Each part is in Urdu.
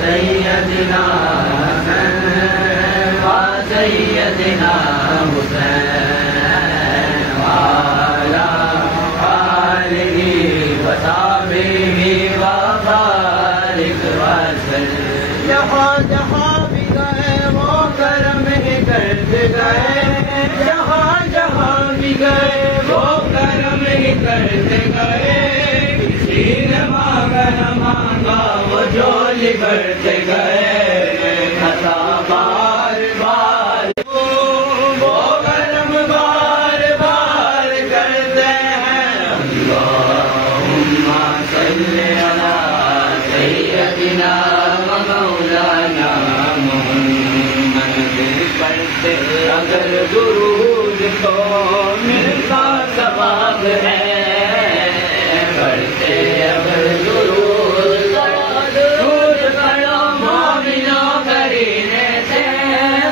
سیدنا حسن و سیدنا حسین وعلی آلہ وصحبہ وبارک وسلم۔ جہاں جہاں بھی گئے وہ کرم ہی کرتے گئے، جہاں جہاں بھی گئے وہ کرم ہی کرتے گئے، کسی نے مانگا نہ مانگا وہ جھولی بھرتے گئے، خطا بار بار وہ کرم بار بار کرتے ہیں۔ اللہم صلی علی سیدنا و مولانا محمد، پڑھتے اگر درود تو ملتا ثواب ہے، پڑھتے اگر درود درود پڑھو مومنوں کرینے سے،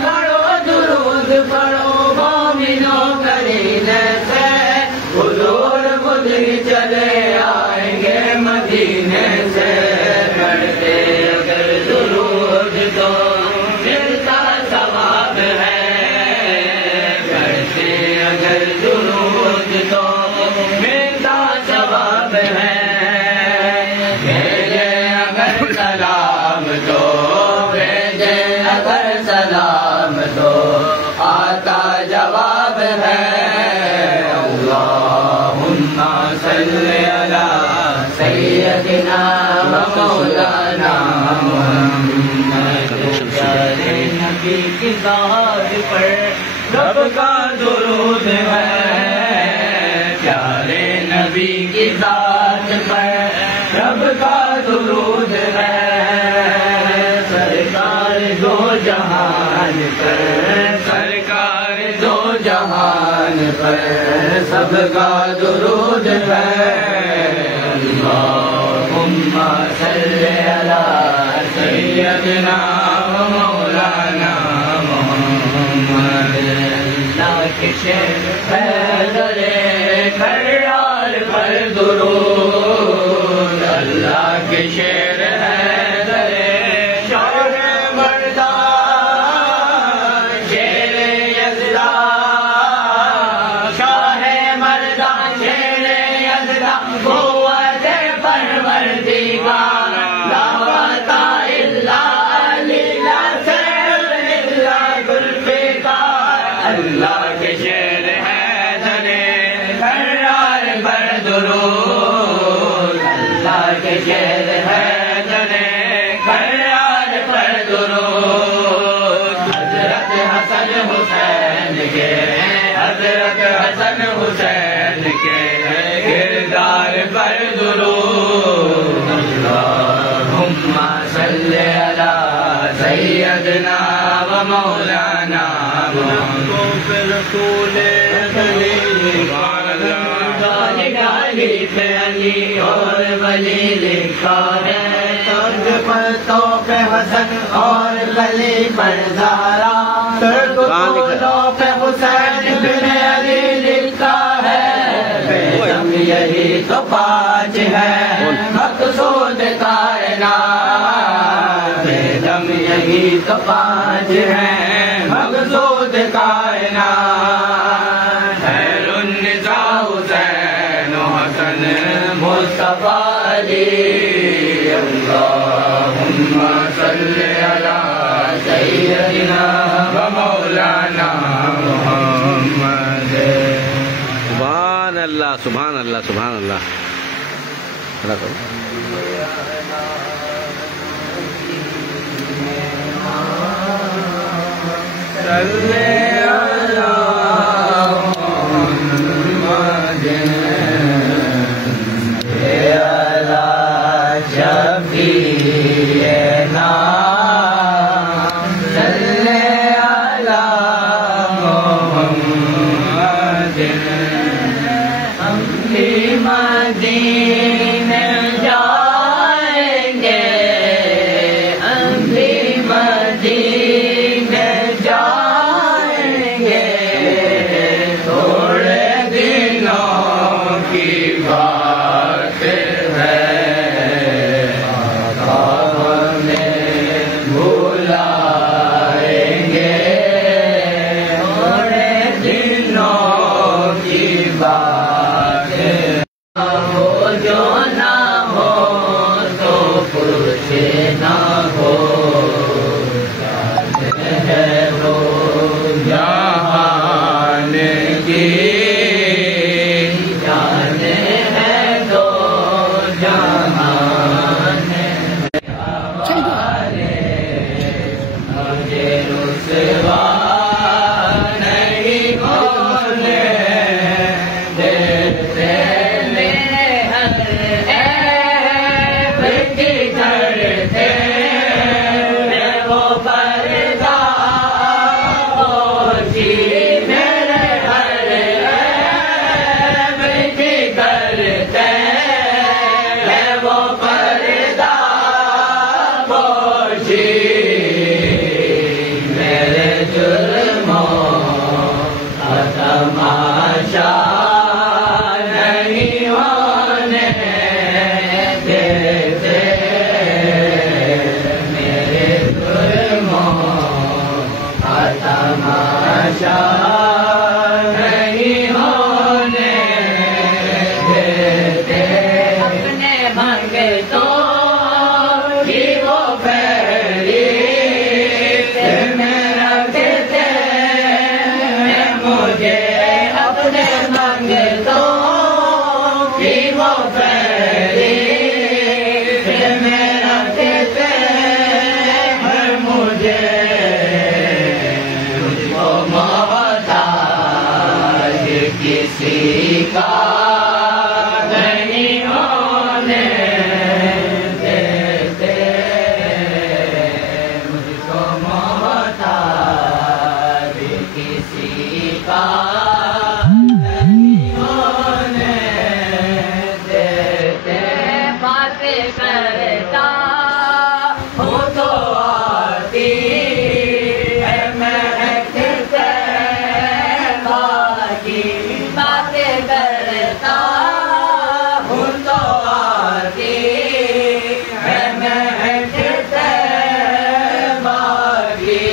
پڑھو درود پڑھو مومنوں کرینے سے، حضور خود ہی چلے آئیں گے مدینے سے، پڑھتے اگر درود تو ملتا ثواب ہے، پڑھتے اگر درود تو ملتا ثواب ہے، بھیجے اگر سلام تو بھیجے اگر سلام تو آتا جواب ہے۔ اللہم صلی علی سیدنا و مولانا محمد، پیارے نبی کی ذات پر رب کا درود ہے، پیارے نبی کی ذات پر رب کا درود ہے، سرکار دو جہان پر، سرکار دو جہان پر سب کا درود ہے۔ اللہم صلی علی سیدنا و مولانا محمد، اللہ کے شیر حیدر کرار پر درود، اللہ کے شیر حیدر شاہ مردان شیر یزداں، شاہ مردان شیر یزداں، قوت پروردگار لا وطا الا للہ سر الا ذوالفقار، اللہ کے شیر حیدر کرار پر درود، اللہ کے شیر حیدر کرار پر درود، حضرت حسن حسین کے، حضرت حسن حسین کے کردار پر درود، اللہم صلی علی سیدنا و مولانا محمد، رسول ڈالی پہ علی اور ولی لکھا ہے، ترج پر توف حسن اور گلی پر زہرا، ترج پھولوں پہ حسین بن علی لکھا ہے، بیدم یہی تو پانچ ہے مقصود کائنات، بیدم یہی تو پانچ ہے مقصود کائنات، خیر النساء حسین و حسن مصطفیٰ علی، اللہم صلی علی سیدنا و مولانا محمد۔ سبحان اللہ سبحان اللہ سبحان اللہ۔ صلی علی محمد علی شفیعنا، صلی علی محمد، ہم بھی مدینے جائیں گے، ہم بھی مدینے جائیں پوچھی میرے جرموں کا تماشا نہیں ہونے دیتے، میرے جرموں کا تماشا نہیں ہونے دیتے، اپنے منگے تو ہی وہ پھیلی میں رکھتے ہیں مجھے، اپنے منگے تو ہی وہ پھیلی میں رکھتے ہیں مجھے، مجھ کو محتاج کسی کا نہیں ہونے دیتے، مجھ کو محتاج کسی کا نہیں ہونے دیتے، باتیں کرتا ہوں تو آتی ہے مہکتے باقی، باتیں کرتا ہوں تو آتی ہے مہکتے باقی،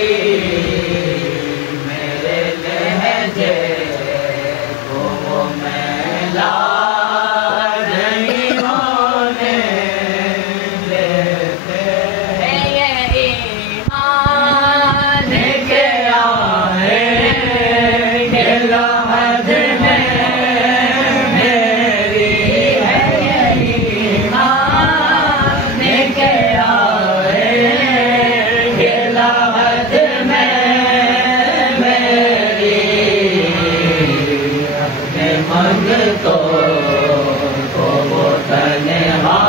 میرے لہجے کو وہ میلا نہیں ہونے دیتے، یہ ایمان کے آئے کہ لحد میں میری ہے، یہ ایمان کے آئے کہ لحد میں میری، اپنے منگتوں کو وہ تنہا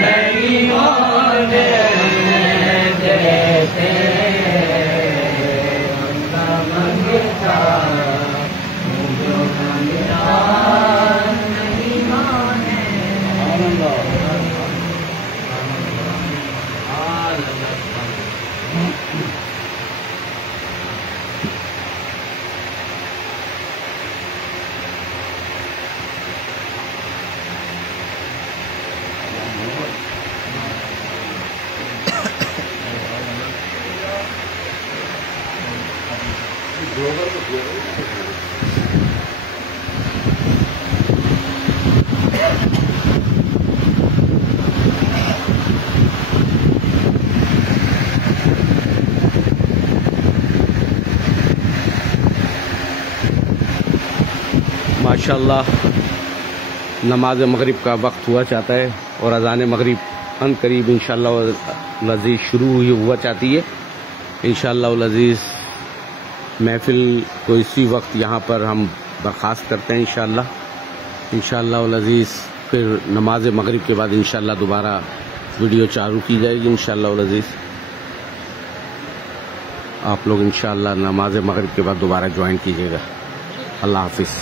نہیں ہونے دیتے، ان کا منگتا جو منگتا نہیں مانے۔ ماشاءاللہ نماز مغرب کا وقت ہوا چاہتا ہے اور اذان مغرب ان قریب انشاءاللہ العزیز شروع ہوا چاہتی ہے۔ انشاءاللہ العزیز محفل کو اسی وقت یہاں پر ہم برخاست کرتے ہیں انشاءاللہ العزیز، پھر نماز مغرب کے بعد انشاءاللہ دوبارہ ویڈیو چالو کی جائے گی انشاءاللہ العزیز۔ آپ لوگ انشاءاللہ نماز مغرب کے بعد دوبارہ جوائن کیجیے گا۔ اللہ حافظ۔